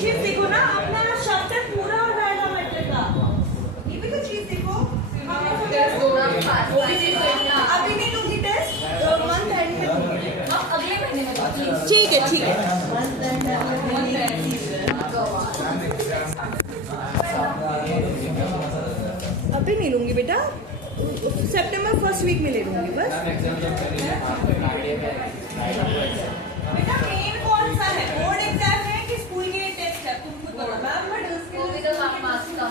चीज देखो ना, अपना चैप्टर पूरा हो जाएगा मैटर का। ये भी तो चीज देखो, अभी नहीं दूंगी टेस्ट, मंथ एंड में दूंगी, अगले महीने में। ठीक है ठीक है। अभी नहीं लूंगी बेटा, सितंबर फर्स्ट वीक में ले लूंगी बस। बेटा मेन कौन सा है, बोर्ड एग्जाम है कि स्कूल के टेस्ट है, तुम खुद बताओ। मैम बट उसके लिए तो आप मार्क्स कम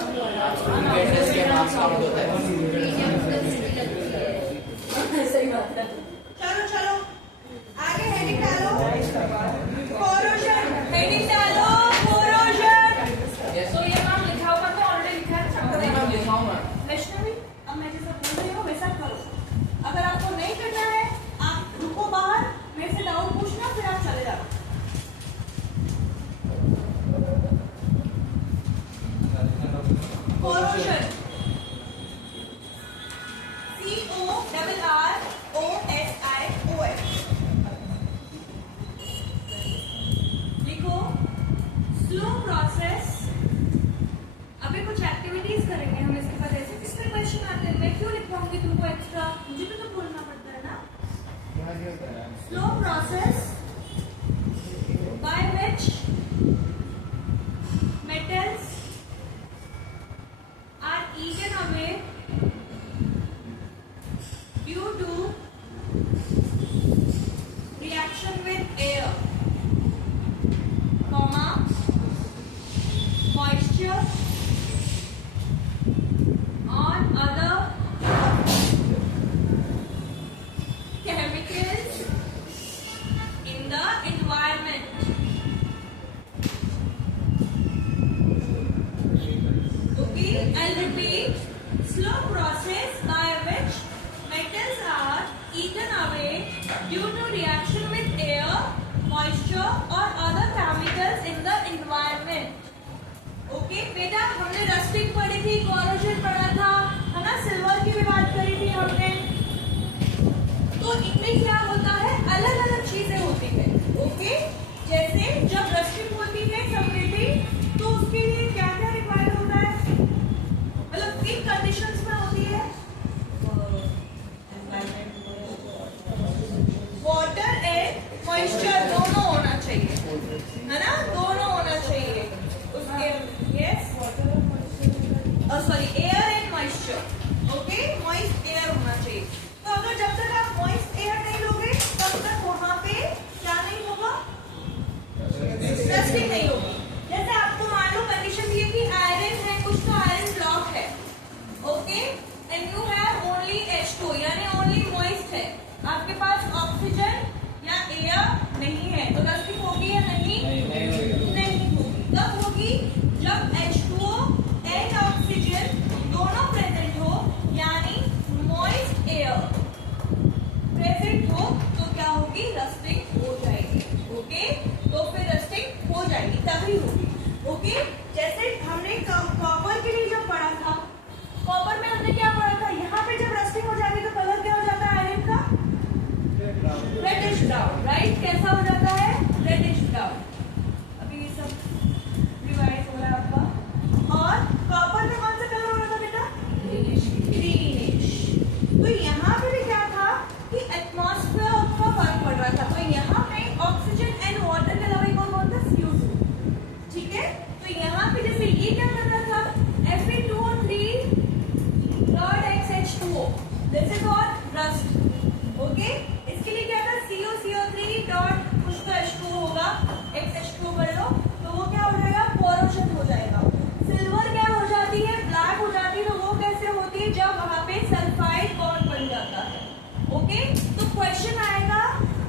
सही बात है। चलो चलो आगे हेडिंग डालो, कोरोजन हेडिंग डालो, कोरोजन। तो ये नाम लिखा होगा तो ऑलरेडी लिखा है चैप्टर में लिखाऊंगा। वैष्णवी अब मैं जैसा बोल रही हूँ वैसा करो। अगर आपको नहीं करना है आप रुको बाहर, मेरे से डाउट पूछना, फिर आप चले जाओ। Corrosion CORROSION। लिखो स्लो प्रोसेस। अभी कुछ एक्टिविटीज करेंगे हम इसके बाद, ऐसे किस तरह क्वेश्चन आते हैं, मैं क्यों लिखवाऊंगी तुमको एक्स्ट्रा, मुझे भी तो बोलना पड़ता है ना। Slow process by which metals are eaten away due to reaction with air, comma, moisture or other chemicals in the environment. Okay, I'll repeat. Slow process by which metals are eaten away due to reaction with air, moisture or other chemicals in the environment. Okay, बेटा हमने rusting पढ़ी थी, corrosion पढ़ा था, है ना, silver की भी बात करी थी हमने। तो इनमें क्या होता है, अलग अलग चीजें होती है। ओके, जैसे जब रस्टिंग होती है सेपरेटली, तो उसके लिए क्या क्या रिक्वायर्ड होता है, मतलब किन कंडीशंस में होती है, वाटर एंड मॉइस्चर दोनों होना चाहिए, है ना, दोनों होना चाहिए उसके। Yes, sorry, air and moisture. Okay, moist air होना चाहिए। तो अगर जब तक आप मॉइस्ट एयर नहीं लोगे तब तक वहां पे क्या नहीं होगा, रस्टिंग नहीं होगी। जैसे आपको मान लो कंडीशन ये कि आयरन है, कुछ तो आयरन ब्लॉक है, okay, and you have only H2 यानी ओनली मॉइस्ट है, आपके पास ऑक्सीजन या एयर नहीं है, तो रस्टिंग होगी या नहीं? नहीं होगी। कब होगी? जब H2O एंड ऑक्सीजन दोनों प्रेजेंट हो, यानी मॉइस्ट एयर प्रेजेंट हो, तो क्या होगी, रस्टिंग हो जाएगी। ओके, तो फिर रस्टिंग हो जाएगी, तभी होगी। ओके, जैसे हमने कॉपर के लिए जब पढ़ा था, कॉपर में हमने क्या पढ़ा था, यहाँ पे जब रस्टिंग हो जाती तो कलर क्या हो जाता है आयरन का, रेडिश ब्राउन, राइट, कैसा हो जाता है, रेडिश ब्राउन। अभी ये सब रिवाइज हो रहा है आपका। और कॉपर में कौन सा कलर हो रहा था बेटा, ग्रीनिश। तो यहाँ पे भी क्या था कि एटमॉस्फेयर का फर्क पड़ रहा था, तो यहाँ पे ऑक्सीजन एंड वाटर के अलावा एक और कौन था, CO2। ठीक है, तो यहाँ पे जैसे ये क्या कर रहा था, Fe2O3.XH2O, this is called rust. Okay, इसके लिए क्या था, CO3 डॉट कुछ तो H2O होगा, XH2O कर लो, तो वो क्या हो जाएगा, कोरोजन हो जाएगा। सिल्वर क्या हो जाती है, ब्लैक हो जाती है, तो वो कैसे होती है, जब वहां पे सल्फाइड बॉन्ड बन जाता है। ओके, तो क्वेश्चन आएगा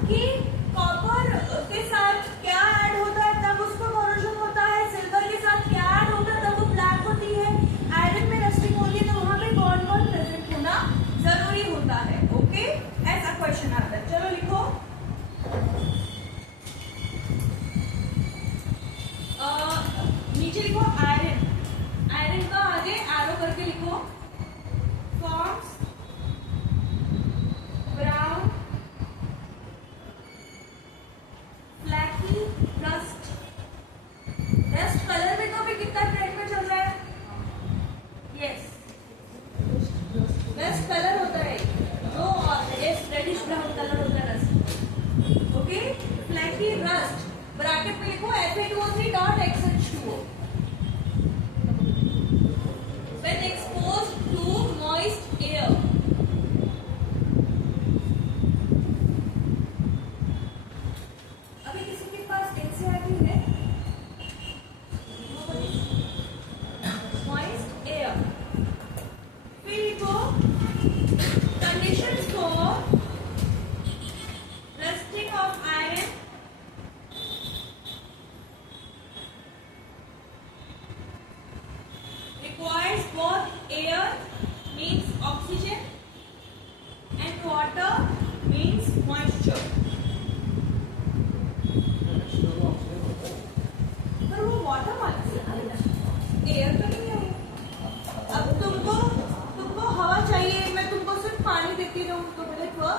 कि कॉपर के साथ क्या ऐड होता है तब उसको कोरोजन होता है, सिल्वर के साथ क्या ऐड होता है तब वो ब्लैक होती है, आयरन में रस्टिंग होती है, तो वहां पे बॉन्ड प्रेजेंट होना जरूरी होता है। ओके, ऐसा क्वेश्चन आता है। चलो लिखो, नीचे लिखो आयरन, आयरन का आगे एरो करके लिखो, forms brown flaky rust. Rust Fe2O3 dot XH2O. When exposed to moist air, अभी किसी के पास NCERT है? Moist air. फिर को conditions for rusting of iron requires both air means oxygen and water means moisture. पर वो वाटर मालिक्यूल एयर तो नहीं है। अब तुमको हवा चाहिए, मैं तुमको सिर्फ पानी देती रहूं तो बोले तो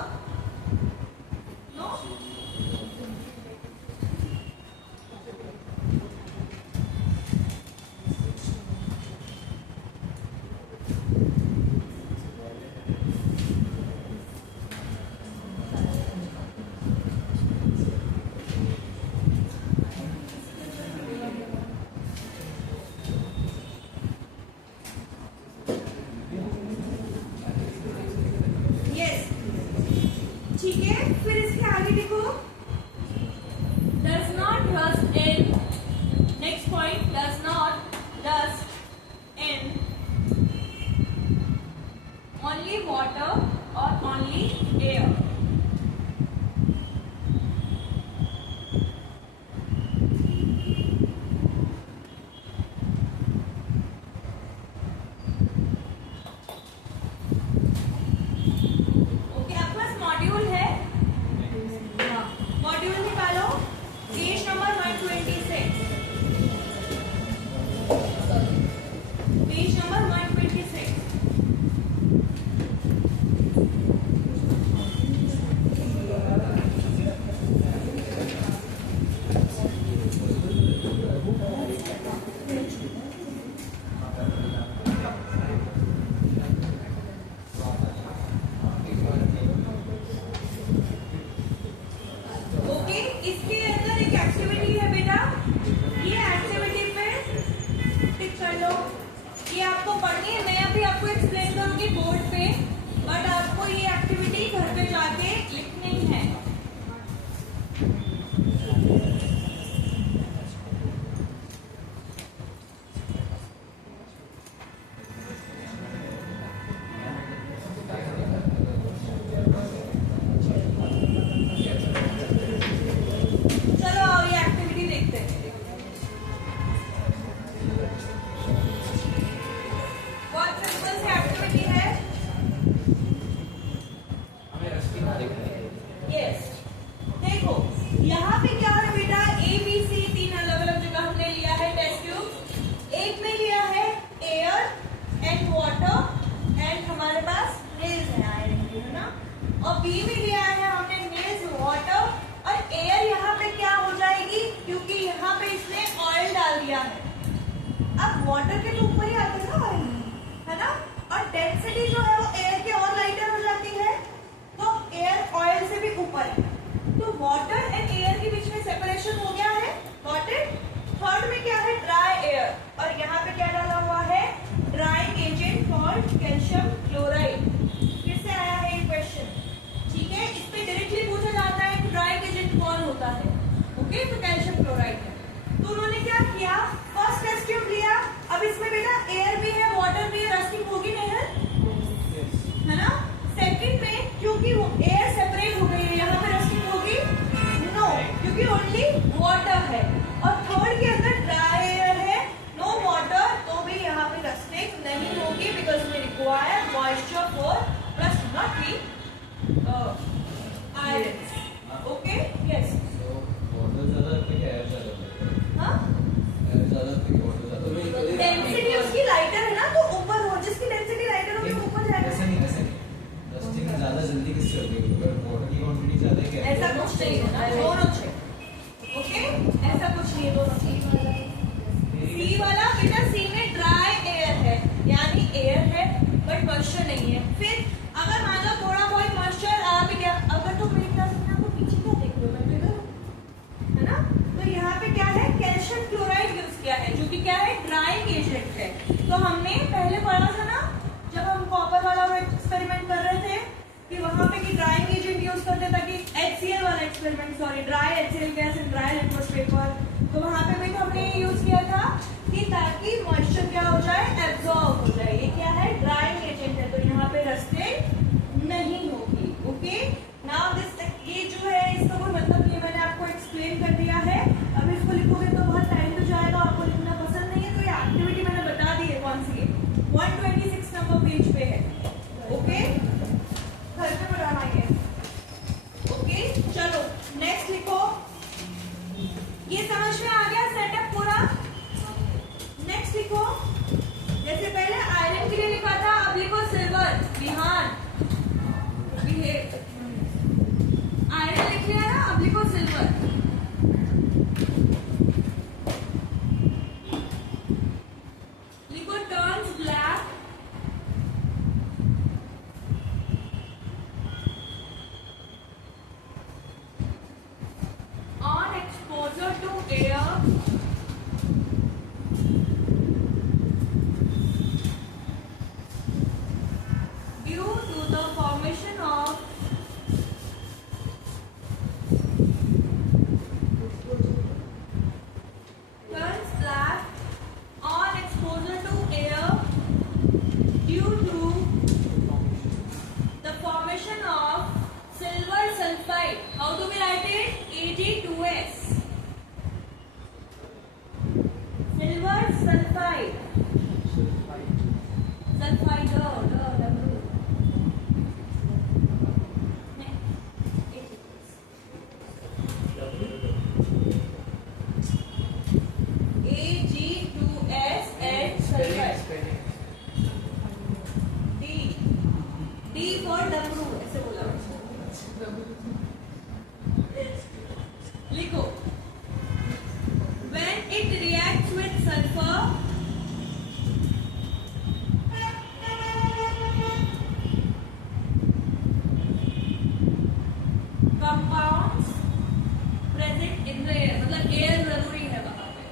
नो। ठीक है, फिर इसके आगे देखो, does not rust in, next point, does not rust in only water or only air. Module निकालो, पेज नंबर 126, पेज नंबर 126। इसके अंदर एक एक्टिविटी है बेटा, ये एक्टिविटी पे टिक कर लो। ये आपको पढ़नी है, मैं अभी आपको एक्सप्लेन करूंगी बोर्ड पे, बट आपको ये एक्टिविटी घर पे जाके लिखनी है। देखो यहाँ पे क्या है बेटा, ABC 3 अलग अलग जगह हमने लिया है टेस्ट ट्यूब। एक में लिया है एयर एंड वाटर एंड हमारे पास नेल्स है आयरन की, है ना, और बी में लिया है हमने नेल्स, वाटर और एयर। यहाँ पे क्या हो जाएगी, क्योंकि यहाँ पे इसने ऑयल डाल दिया है। अब वाटर के तो ऊपर ही आते हैं ना ऑयल, है ना, और डेंसिटी जो है वो एयर के और लाइटर हो जाती है, तो एयर ऑयल से भी ऊपर है, तो वाटर एंड एयर के बीच में सेपरेशन हो गया है। Got it. थर्ड में क्या है, ड्राई एयर, और यहाँ पे क्या डाला हुआ है, drying agent called calcium chloride. फिर से आया है ये क्वेश्चन, ठीक है, इस पे डायरेक्टली पूछा जाता है कि ड्राइंग एजेंट कौन होता है। ओके, तो कैल्शियम क्लोराइड है। तो उन्होंने क्या किया, फर्स्ट टेस्ट ट्यूब लिया, अब इसमें ये क्या है, ड्राइंग एजेंट है। तो हमने पहले पढ़ा था ना, जब हम कॉपर वाला एक्सपेरिमेंट कर रहे थे कि वहां पे कि ड्राइंग एजेंट यूज करते ताकि HCl वाला experiment, sorry dry HCl gas and dry litmus paper, तो वहां पे भी तो हमने ये यूज किया था कि ताकि मॉइस्चर क्या हो जाए, एब्जॉर्ब हो जाए। ये क्या है, ड्राइंग एजेंट है, तो यहाँ पे रस्टिंग नहीं होगी। ओके, नाउ दिस, ये जो है इसका कोई मतलब नहीं, मैंने आपको एक्सप्लेन कर दिया है। अब इसको लिखोगे तो बहुत टाइम तो जाएगा, आपको लिखना पसंद नहीं है, तो ये एक्टिविटी मैंने बता दी है कौन सी है, 126 नंबर पेज पे है। ओके, घर पे बनाना है। ओके, चलो नेक्स्ट लिखो। ये समझ में आ गया सेटअप पूरा? नेक्स्ट लिखो, जैसे पहले आयरन के लिए लिखा था, अब लिखो सिल्वर। बिहान आयरन लिख लिया ना, अब लिखो सिल्वर। लिखो turns black on exposure to air due to the formation of turns black on exposure to air due to the formation of silver sulfide. How do we write it? Ag2S. Silver sulfide. Sulfide. Ag2S and sulfide. D for W, ऐसे बोला। लिखो, when it reacts with sulfur, compounds present in the air, मतलब air जरूरी है वहां पे।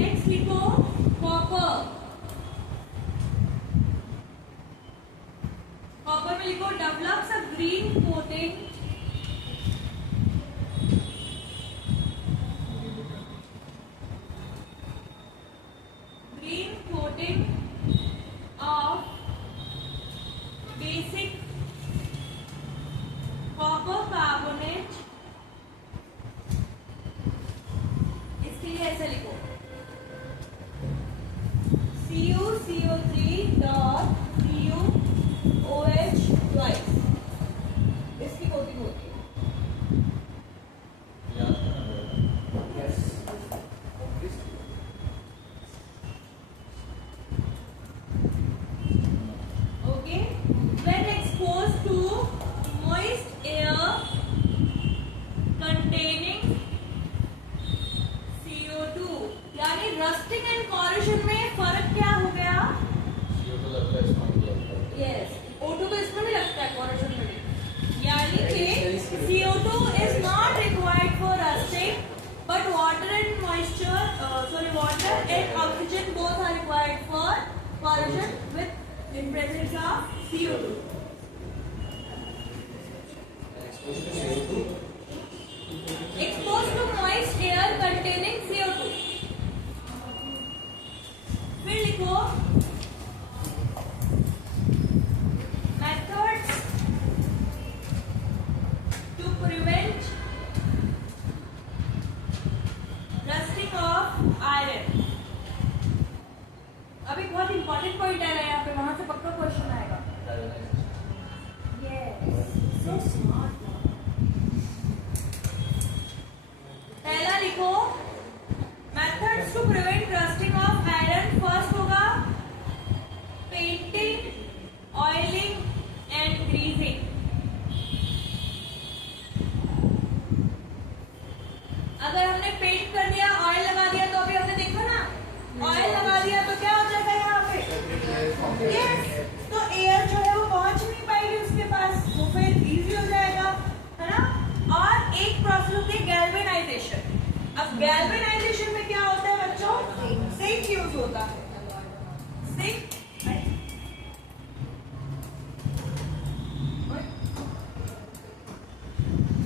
Next लिखो copper. Copper में लिखो develops a green coating of basic copper carbonate। इसके लिए ऐसे लिखो CuCO3 dot CuOH twice, इसकी कोटिंग होती है। Okay, when exposed to moist air containing CO2, यानी रस्टिंग एंड कॉरोजन में फर्क क्या हो गया? यस, O2 तो इसमें भी लगता है, कॉरोजन में भी। यानी कि CO2 is not required for rusting, but water and moisture, water and oxygen both are required for corrosion with in presence of CO2. Exposed to moist air containing CO2. फिर लिखो methods to prevent rusting of iron। अभी बहुत important point आ रहा है यहाँ पे, वहां से पक्का क्वेश्चन आएगा। Yes, so smart। पहला लिखो methods to prevent rusting of iron। First होगा painting, oiling and greasing। अगर हमने पेंट कर दिया, ऑयल लगा दिया, तो अभी गैल्वेनाइजेशन में क्या होता है बच्चों? जिंक यूज होता है। जिंक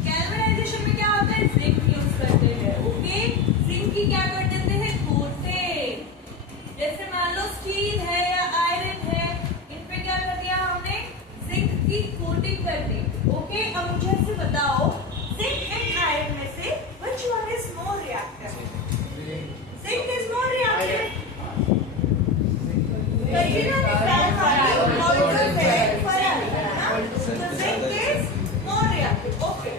गैल्वेनाइजेशन में क्या होता है? जिंक यूज करते हैं। ओके, जिंक की क्या कर देते हैं? कोटिंग। जैसे मान लो स्टील है या आयरन है, इन पे क्या कर दिया हमने? जिंक की कोटिंग कर दी। ओके, अब मुझे ऐसे बताओ, जिंक एंड आयरन में से which one is more reactive? Zinc is more reactive. कहीं ना निकाल वाली also है फरक है ना? तो zinc is more reactive. Okay,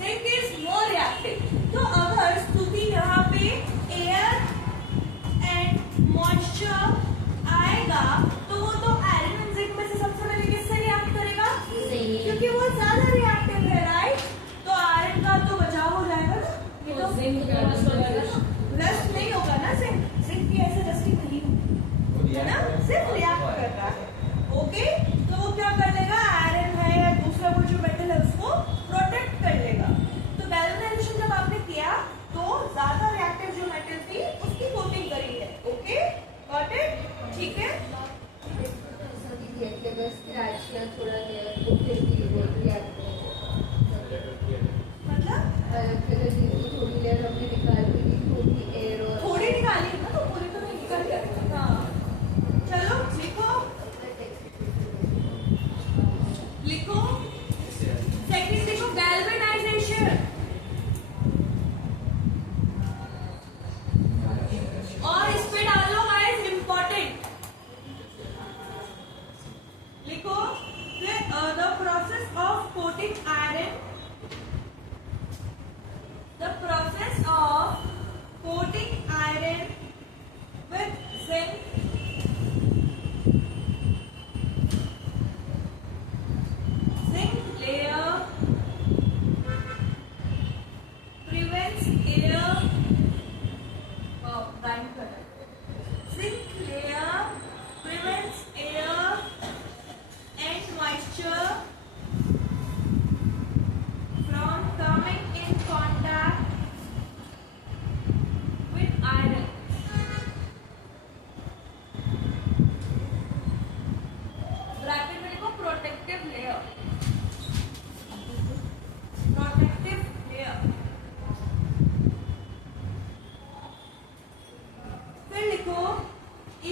zinc is more reactive. तो अगर स्तुति यहाँ पे air and moisture आएगा तो वो तो आयरन एंड जिंक में से सबसे पहले किससे रिएक्ट करेगा? क्योंकि वो ज्यादा रिएक्टिव है, राइट? तो आयरन का तो बचाव हो जाएगा ना? ये तो रस्ट नहीं होगा ना, जिंक की ऐसे रस्टिंग नहीं होगी, है ना? सिर्फ रिएक्ट कर रहा है। ओके, तो वो क्या कर लेगा? आयरन है या दूसरा कोई जो मेटल है उसको प्रोटेक्ट कर लेगा। तो गैल्वेनाइजेशन जब आपने किया तो ज्यादा रिएक्टिव जो मेटल थी उसकी कोटिंग करी है। Okay, got it? ठीक है। थोड़ी निकाली है ना, तो पूरी तो नहीं निकल जाएगी। हाँ, चलो लिखो लिखो। सेकंड लिखो, गैल्वेनाइजेशन। और इस पे डालो गाइस इम्पोर्टेंट। लिखो the process of coating iron, the process of coating iron with zinc layer prevents air zinc layer prevents air and moisture from coming in contact with iron. Bracket में लिखो protective layer. Protective layer. फिर लिखो,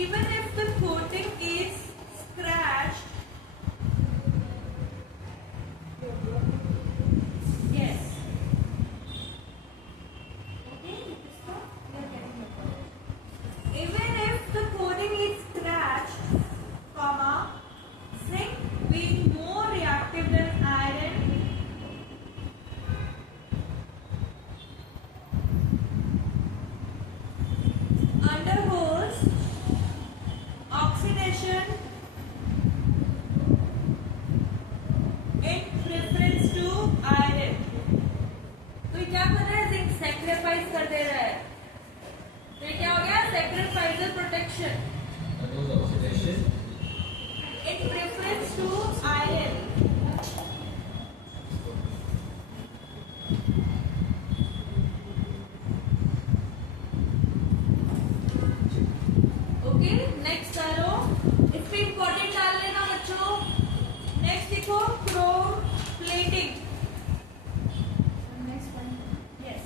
even if the coating is scratched, yes. Even if the coating is scratched, comma, zinc being more reactive than iron, undergoes oxidation in preference to iron. तो ये क्या कर रहा है? जिंक सैक्रिफाइस कर दे रहा है। तो ये क्या हो गया? Sacrificial protection in preference to iron. Okay, next करो। इस पे इंपॉर्टेंट डाल लेना बच्चों। नेक्स्ट लिखो chrome plating. Yes,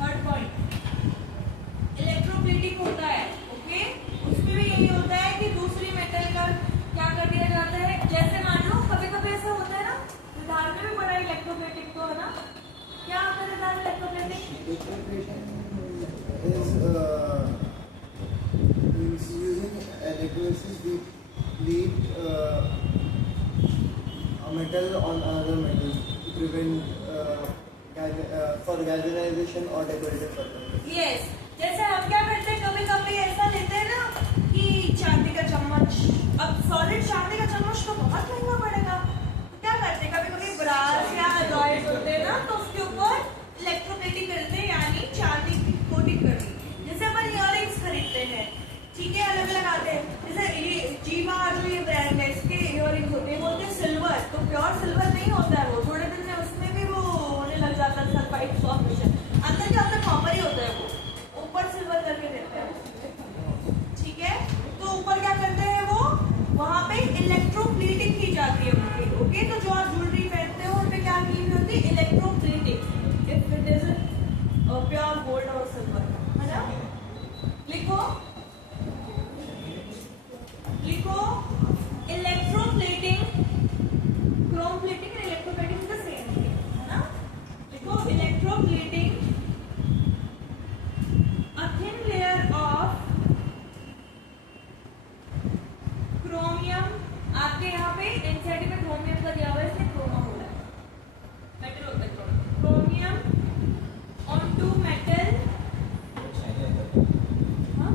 third point electroplating होता है। ओके, उसमें भी यही होता है कि दूसरी मेटल का क्या कर दिया जाता है? जैसे मान लो कभी कभी ऐसा होता है ना, विधान में भी बड़ा इलेक्ट्रोप्लेटिंग तो है ना। क्या होता है विधान electroplating? Is using electrolysis we plate a metal on another metal to prevent for galvanization or decorative purpose. Yes, जैसे हम क्या करते हैं, कभी कभी ऐसा लेते हैं ना कि चांदी का चम्मच, अब सॉलिड चांदी का चम्मच तो बहुत महंगा पड़ेगा, तो क्या करते हैं कभी कभी ब्रास या अलॉयड होते हैं ना, तो उसके ऊपर इलेक्ट्रोप्लेटिंग करते हैं, यानी चांदी की कोटिंग कर दी। जैसे अपन इयररिंग्स खरीदते हैं, ठीक है, अलग अलग आते हैं। जैसे ये जीवा जो ये ब्रांड है, इसके इयररिंग्स होते हैं, बोलते हैं सिल्वर, तो प्योर सिल्वर नहीं होता है वो, थोड़े दिन में उसमें भी वो होने लग जाता है सल्फाइड फॉर्मेशन, अंदर क्या होता है? कॉपर ही होता है वो। लिखो लिखो electroplating, Chrome plating and electroplating is the same, है ना? लिखो electroplating a thin layer of chromium, आपके यहाँ पे एनसीईआरटी में क्रोमियम का दिया हुआ है, इसलिए क्रोमा हो रहा है, मेटल होता है क्रोमियम onto metal, हाँ?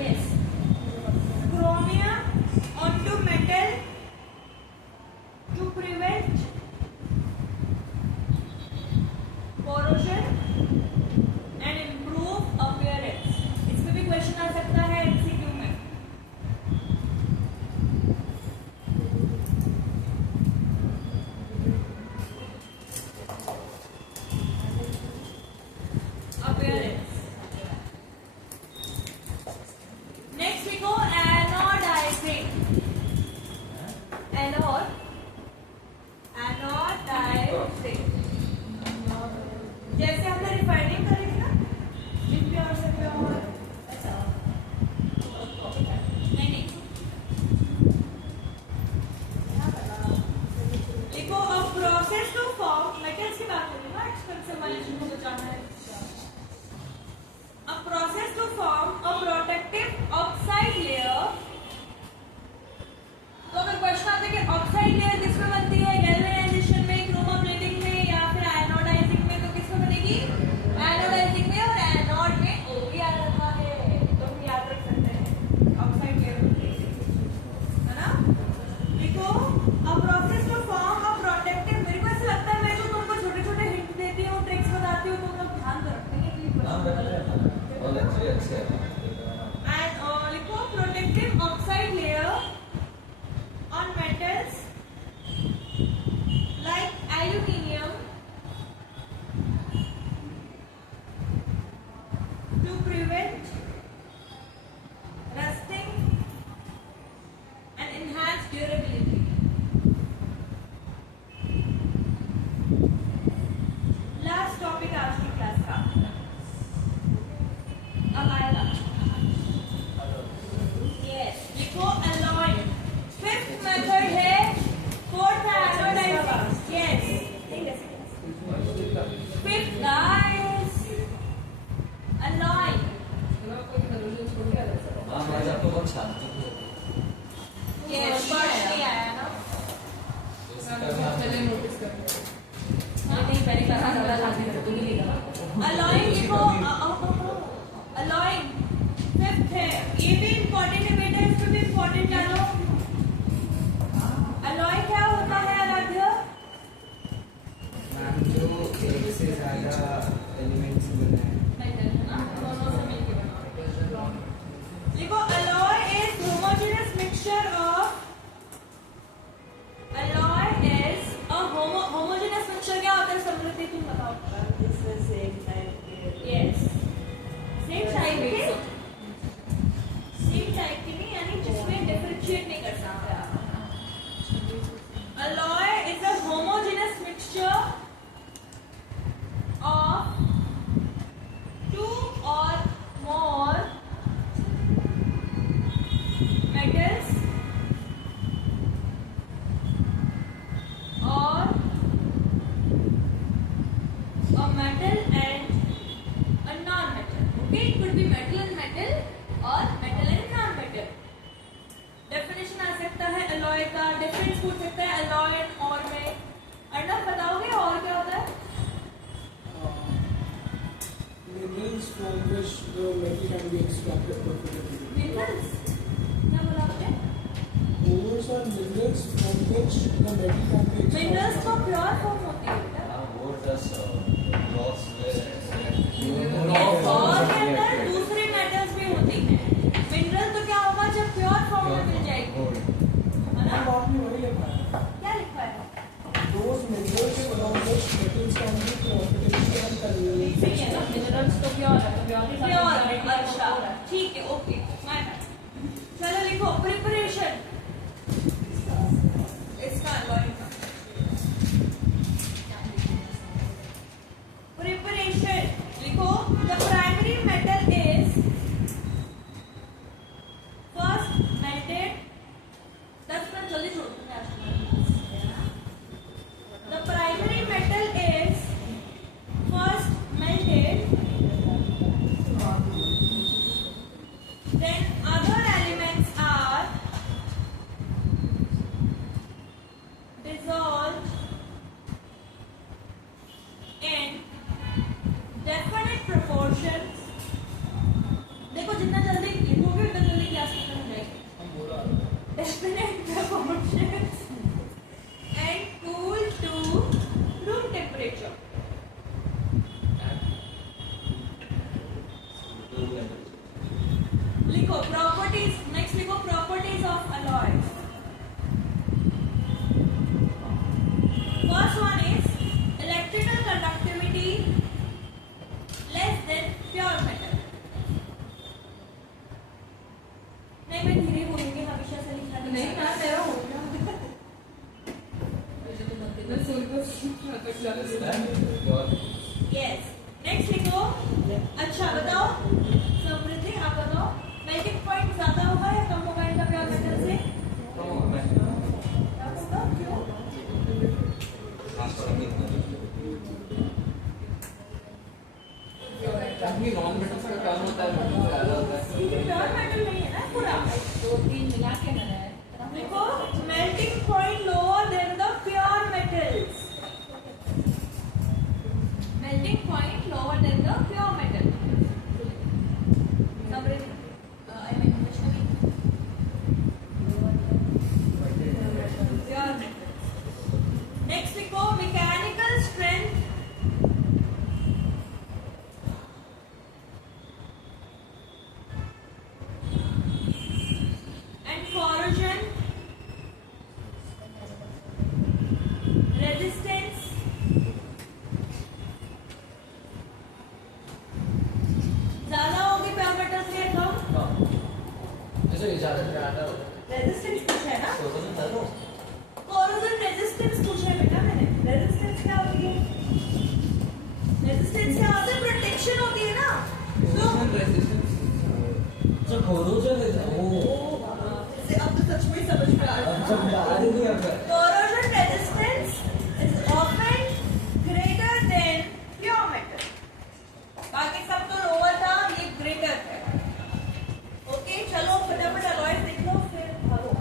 Yes, chromium onto metal to prevent corrosion and improve appearance. इसमें भी क्वेश्चन आ सकता है एमसीक्यू में। Appearance. Next we go anodizing. Anodizing. जैसे हमने रिफाइनिंग करी थी ना, विद प्योर से प्योर, ऐसा नहीं देखो, अब प्रोसेस टू फॉर्म मेटल्स की बात करें ना, एक्सपेंसिव वाले जिनको बचाना है, अब process to form a protective oxide layer. तो अगर क्वेश्चन आता है कि ऑक्साइड लेयर किसमें बनती है, गैल्वेनाइजेशन में, क्रोमा प्लेटिंग में, या फिर आयनोडाइजिंग में, तो किसमें बनेगी? आयनोडाइजिंग में, और एनोड में ओ भी आ रहा है, तो हम याद रख सकते हैं ऑक्साइड लेयर, है ना? देखो अब process to form a protective, मेरे को ऐसा लगता है मैं जो तुमको छोटे छोटे हिंट देती हूँ, ट्रिक्स बताती हूँ, तुम लोग ध्यान तो रखते हैं कि एंड लिखो protective oxide layer on metals like aluminium to prevent rusting and enhance durability. Last topic आज की क्लास का अब आएगा। Yes, लिखो alloy। फिफ्थ मेथड है fourth anodizing. Yes, fifth guys alloy. Yes, first नहीं आया ना, नहीं पहले क्लास में ज्यादा लाते थे तो नहीं लिखा। अलॉय लिखो, अलॉय फिफ्थ है, ये भी इंपॉर्टेंट है बेटा, इसमें भी इंपॉर्टेंट डालो। अलॉय क्या होता है आराध्य? मैम जो एक से ज्यादा एलिमेंट्स बने हैं, मेटल है ना, दोनों से मिलके बना। देखो alloy is homogeneous mixture of, alloy is a homogeneous mixture. क्या होता है समृद्धि, तुम बताओ। सेम टाइप के, यस, सेम टाइप के, सेम टाइप के नहीं, यानी जिसमें डिफरेंशिएट नहीं कर सकते आप। Alloy is a homogeneous mixture of two or more metals or a metal and a non-metal. Okay, it could be metal and metal or metal and non-metal. Definition आ सकता है अलॉय का, डिफरेंस पूछ सकता है अलॉय एंड और में। अर्णव बताओगे और क्या होता है? Minerals from which the metal can be extracted profitably. Minerals क्या बोला आपने? Ores are minerals from which the metal can be extracted. Minerals तो प्योर फॉर्म होती है बेटा, और के अंदर दूसरे मेटल्स भी होती हैं। मिनरल तो क्या होगा जब प्योर फॉर्म में मिल जाएगी, है ना? अब आपने वही लिखा है। क्या लिखा है? Those minerals from which metals can be profitably and conveniently सही है ना, मिनरल्स तो प्योर है, तो प्योर प्योर, अच्छा ठीक है, ओके माय बैड। चलो लिखो प्रिपरेशन इसका अलॉय का। प्रिपरेशन डेफिनेट प्रोपोर्शंस, देखो जितना जल्दी लिखोगे उतना जल्दी क्लास खत्म हो जाएगी। Definite proportions and cool to room temperature. लिखो प्रॉपर्टीज, नेक्स्ट लिखो properties of alloys. First one is electrical conductivity less than pure metal. नहीं मैं धीरे बोलूंगी, हमेशा से लिखना नहीं ना तेरा हो गया मैं सुन को यस। नेक्स्ट लिखो। अच्छा बताओ समृद्धि, आप बताओ मेल्टिंग पॉइंट ज्यादा होगा या कम होगा इनका प्योर मेटल से? क्या होगा? क्यों? काफी नॉन मेटल्स का काम होता है, मेटल ज्यादा होता है। ये प्योर मेटल नहीं है ना पूरा। 2-3 मिला के ना है। देखो melting point lower than the pure metals. Melting point lower than the pure metal. Samriddhi I mean Vaishnavi, pure metals. Next लिखो mechanical strength and corrosion resistance ज्यादा होगी प्योर मेटल से या कम? जैसे ज्यादा रेजिस्टेंस पूछा है ना, तो चलो corrosion resistance पूछा है बेटा मैंने। रेजिस्टेंस क्या होती है? रेजिस्टेंस क्या होता है? प्रोटेक्शन होती है ना। तो रेजिस्टेंस जो कोरोजन है वो अब तो सच में समझ में आ रहा है। सब आ रही नहीं अब Corrosion resistance is often greater than pure metal. बाकी सब तो लोअर था, ये ग्रेटर है। ओके चलो फटाफट अलॉयज देख लो फिर भागो।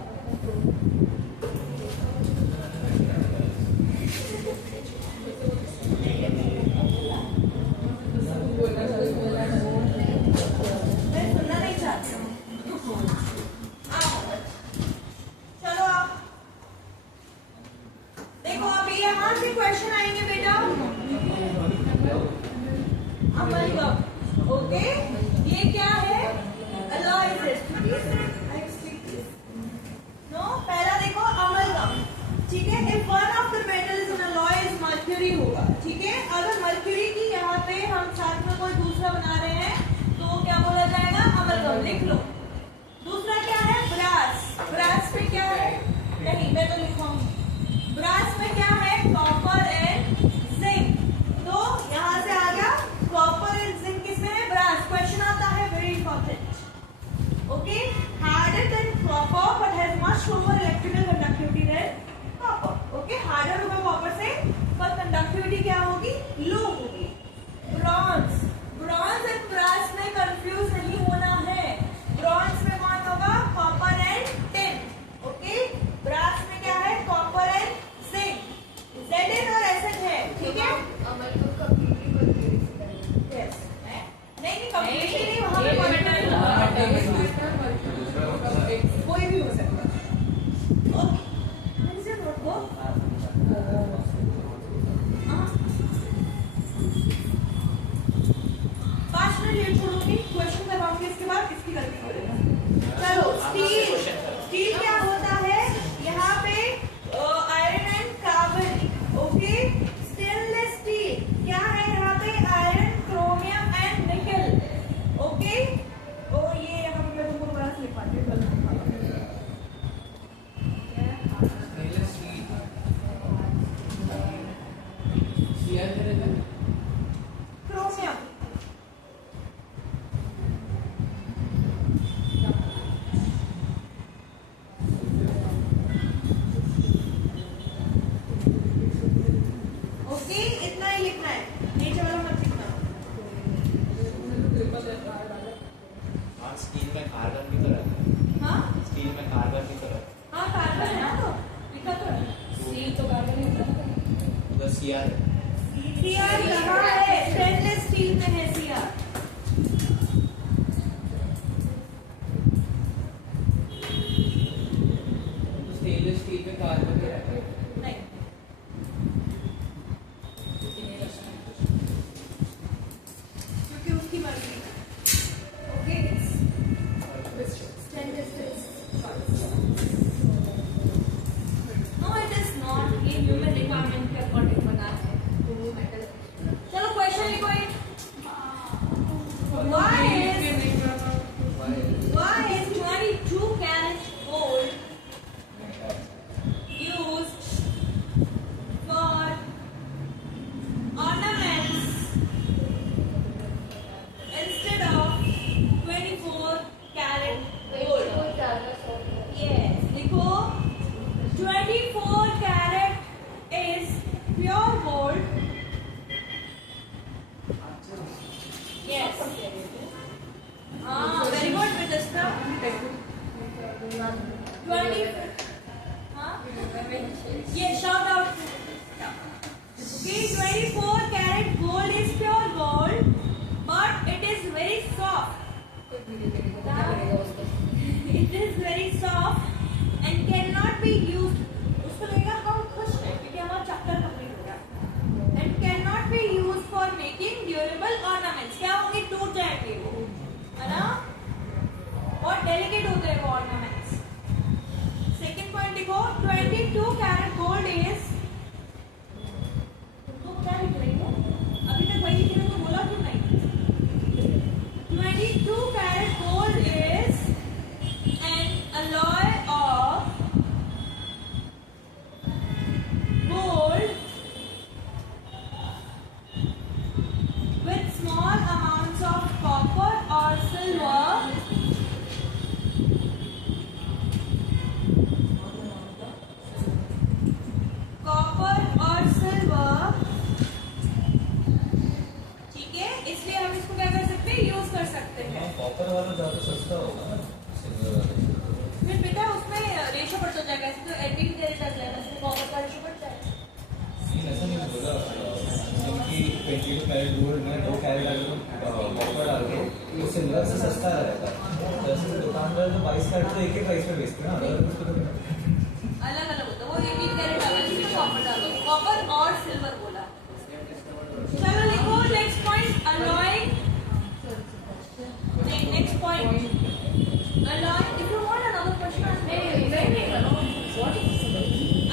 मैं सुनना नहीं चाहती हूँ। चलो आप देखो, अभी यहाँ से क्वेश्चन आएंगे बेटा अमलगम। ओके ये क्या है? अलॉयज। नो पहला देखो अमलगम, ठीक है। If one of the metals in alloy is mercury होगा, ठीक है। अगर मर्क्यूरी की यहाँ पे हम साथ में कोई दूसरा बना रहे हैं तो क्या बोला जाएगा? अमलगम। लिख लो। दूसरा क्या है? ब्रास। ब्रास में क्या है? नहीं मैं तो लिखूंगी। ब्रास में क्या है? Copper and zinc. तो यहाँ से आ गया कॉपर एंड जिंक किसमें है? ब्रास। क्वेश्चन आता है very important. Okay harder than copper but has much lower electrical conductivity than copper. Okay harder होगा कॉपर से पर कंडक्टिविटी क्या होगी? लो होगी। ब्रॉन्ज। ब्रॉन्ज एंड ब्रास में कंफ्यूज नहीं होना है। ब्रॉन्ज में कौन होगा? Copper and tin. Okay brass में क्या है? Copper and zinc. Zn और Sn है, ठीक है। Yes. नहीं कंप्लीटली नहीं, वहां पे कोई भी हो सकता है। ओके से नोट को 5 मिनट लेट छोड़ूंगी, क्वेश्चन करवाऊंगी, इसके बाद इसकी गलती करेगा। चलो स्टील। स्टील क्या होता है? यहाँ पे iron and carbon. Okay stainless steel क्या है? यहाँ पे आयरन, क्रोमियम एंड निकल। ओके और ये यहाँ पे मैं तुमको बड़ा लिख पाती हूँ। क्रोमियम ओके इतना ही लिखना है, नीचे वाला मत लिखना। स्टील में कार्बन भी तो रहता है। हाँ स्टील में कार्बन भी तो रहता है। हाँ कार्बन है ना, तो लिखा तो है। सी तो कार्बन ही होता है। तो सीआर CR कहाँ है? Yes. Very good, Vidista. 20. Yes, shout out. Okay, 24 karat gold is pure gold, but it is very soft. It is very soft and cannot be used. उसको लगेगा हम खुश हैं क्योंकि हमारा चैप्टर कंप्लीट हो गया. And cannot be used for making durable ornaments. क्या होंगे? टूट जाएंगे वो, है ना? और delicate होते हैं वो ornaments. Second point देखो, 22 karat gold is. तुमको क्या लिख रही हो? अभी तक वही लिख रही हो तो बोला क्यों नहीं? 22 karat gold is an alloy of gold with small amounts of copper or silver ठीक है, इसलिए हम इसको क्या कर सकते हैं? यूज कर सकते हैं. कॉपर वाला ज्यादा सस्ता होगा ना सिल्वर वाले फिर बेटा उसमें रेशो बढ़ तो जाएगा. ऐसे तो 18 कैरेट आ जाएगा, इसमें कॉपर का रेशो बढ़ जाएगा. नहीं ऐसा नहीं बोला क्योंकि 22 कैरेट गोल्ड में 2 कैरेट अगर कॉपर डाल दो तो सिल्वर से सस्ता रहेगा. जैसे दुकानदार जो 22 कैरेट तो एक ही प्राइस पे बेचते हैं ना, अलग उसको तो अलग अलग होता है. वो 18 कैरेट आ गया, इसमें कॉपर डाल दो. कॉपर और सिल्वर बोला. चलो लिखो next point, alloying. Next point alloying. If you want another question, नहीं व्हाट इज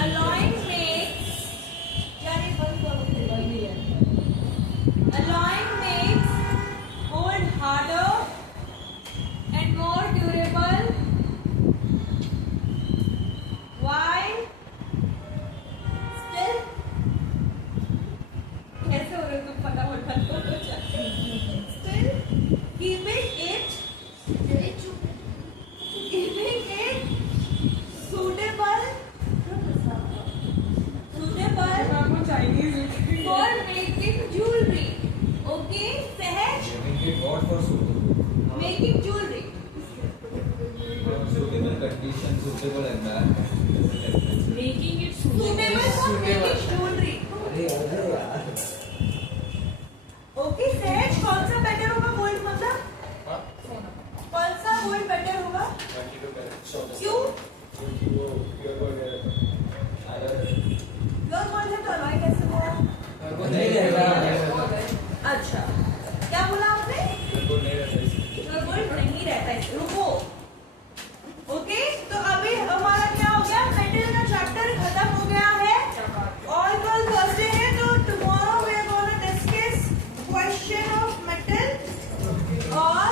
अलॉइंग मेक्स. यार ये बंद करो. Alloying makes gold harder and more durable while still. कैसे हो रहे तुम? फटाफट बोलो. Still keeping it suitable for making jewelry. Okay, सहज what for suitable making jewelry. suitable condition suitable environment Making it Suitable for making jewelry. अरे यार Okay, सहज कौन सा बेटर होगा? गोल्ड मतलब कौन सा गोल्ड बेटर होगा? 22 कैरेट. क्यों? क्योंकि वो प्योर गोल्ड है. प्योर गोल्ड है तो अलॉय कैसे हुआ? नहीं रहेगा. अच्छा, क्या बोला आपने? प्योर गोल्ड नहीं रहता इसमें. प्योर गोल्ड नहीं रहता है. रुको. ओके, तो अभी हमारा क्या हो गया? मेटल का चैप्टर खत्म हो गया है. और कल थर्सडे है तो tomorrow we are gonna discuss question of metal. और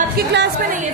आपकी क्लास में नहीं है.